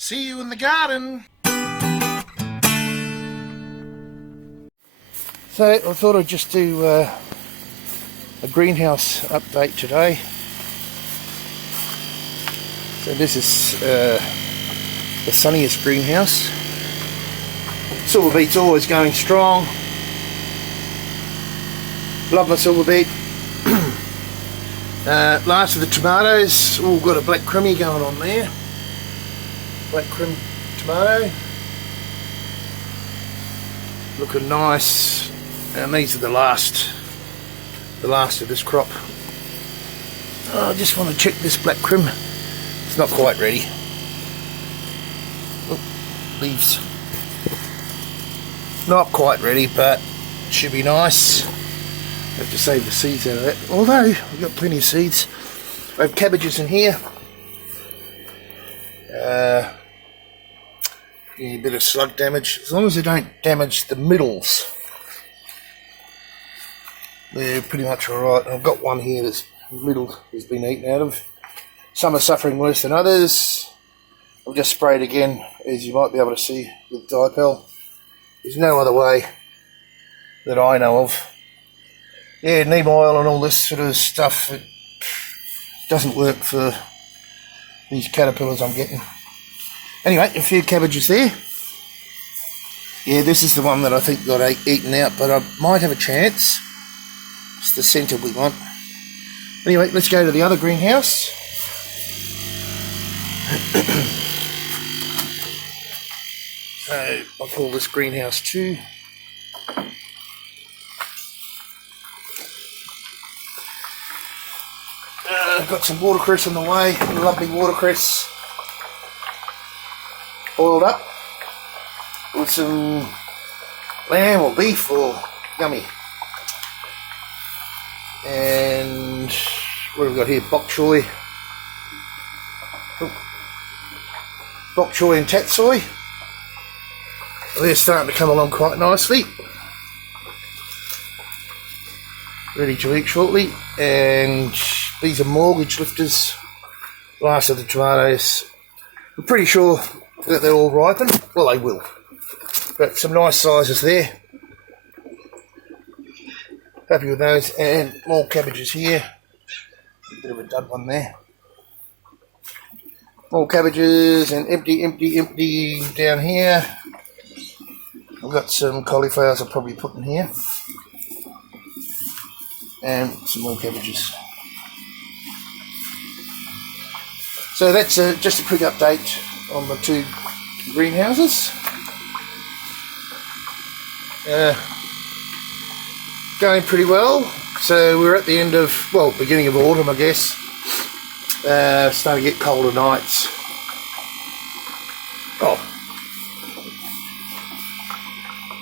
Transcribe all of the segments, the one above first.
See you in the garden. So I thought I'd just do a greenhouse update today. So this is the sunniest greenhouse. Silver beet's always going strong. Love my silver beet. Last of the tomatoes, all got a black crimmy going on there. Black crim tomato. Looking nice. And these are the last of this crop. Oh, I just want to check this black crim. It's not quite ready. Oh, leaves. Not quite ready, but should be nice. Have to save the seeds out of that. Although we've got plenty of seeds. I have cabbages in here. Yeah, a bit of slug damage. As long as they don't damage the middles, they're pretty much alright. I've got one here that's middle has been eaten out of. Some are suffering worse than others. I've just sprayed again, as you might be able to see with Dipel. There's no other way that I know of. Yeah, neem oil and all this sort of stuff, it doesn't work for these caterpillars I'm getting. Anyway, a few cabbages there. Yeah, this is the one that I think got eaten out, but I might have a chance. It's the centre we want. Anyway, let's go to the other greenhouse. So, I'll call this greenhouse 2. I've got some watercress on the way, lovely watercress. Boiled up with some lamb or beef or yummy. And what have we got here? Bok choy. Oh. Bok choy and tatsoi. They're starting to come along quite nicely. Ready to eat shortly. And these are mortgage lifters. Last of the tomatoes. I'm pretty sure that they're all ripen. Well, they will. But some nice sizes there. Happy with those. And more cabbages here. A bit of a dud one there. More cabbages and empty down here. I've got some cauliflowers I'll probably put in here. And some more cabbages. So that's just a quick update on the 2 greenhouses. Going pretty well. So we're at the end of, well, beginning of autumn, I guess. Starting to get colder nights. Oh,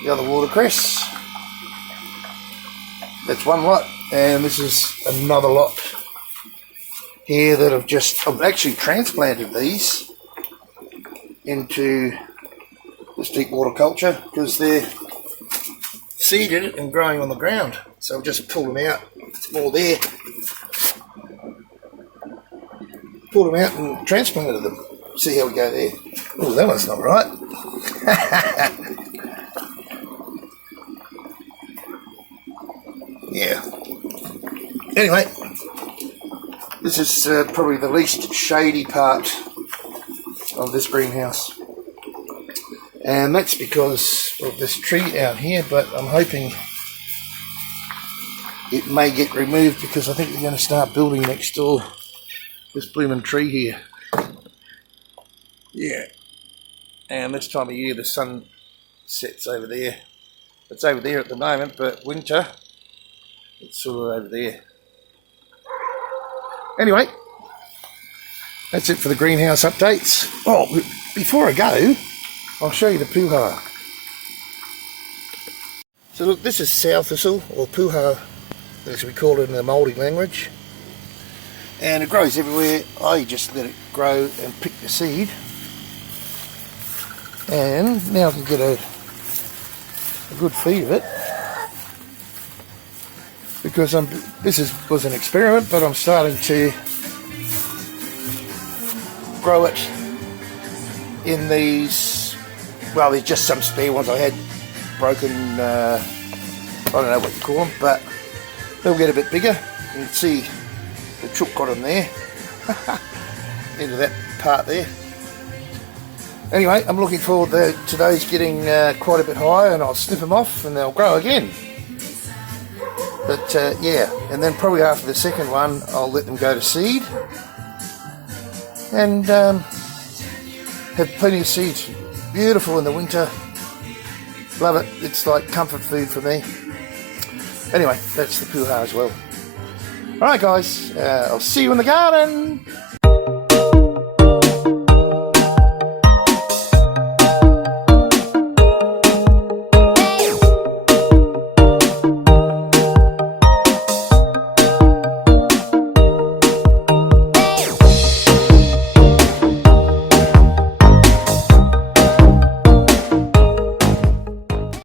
the other watercress. That's one lot, and this is another lot here that I've actually transplanted these into this deep water culture because they're seeded and growing on the ground. So I'll just pull them out. It's more there. Pulled them out and transplanted them. See how we go there. Oh, that one's not right. Yeah. Anyway, this is probably the least shady part of this greenhouse. And that's because of this tree out here, but I'm hoping it may get removed because I think we're going to start building next door. This blooming tree here. Yeah. And this time of year the sun sets over there. It's over there at the moment, but winter it's sort of over there. Anyway, that's it for the greenhouse updates. Oh, before I go, I'll show you the puha. So look, this is sow thistle, or puha as we call it in the Māori language. And it grows everywhere. I just let it grow and pick the seed. And now I can get a good feed of it. Because this was an experiment, but I'm starting to grow it in these, well, there's just some spare ones I had broken, I don't know what you call them, but they'll get a bit bigger. You can see the chook got in there, into that part there. Anyway, I'm looking forward to those getting quite a bit higher, and I'll snip them off and they'll grow again. But yeah, and then probably after the second one I'll let them go to seed and have plenty of seeds. Beautiful in the winter, love it. It's like comfort food for me. Anyway, that's the puha as well. Alright guys, I'll see you in the garden.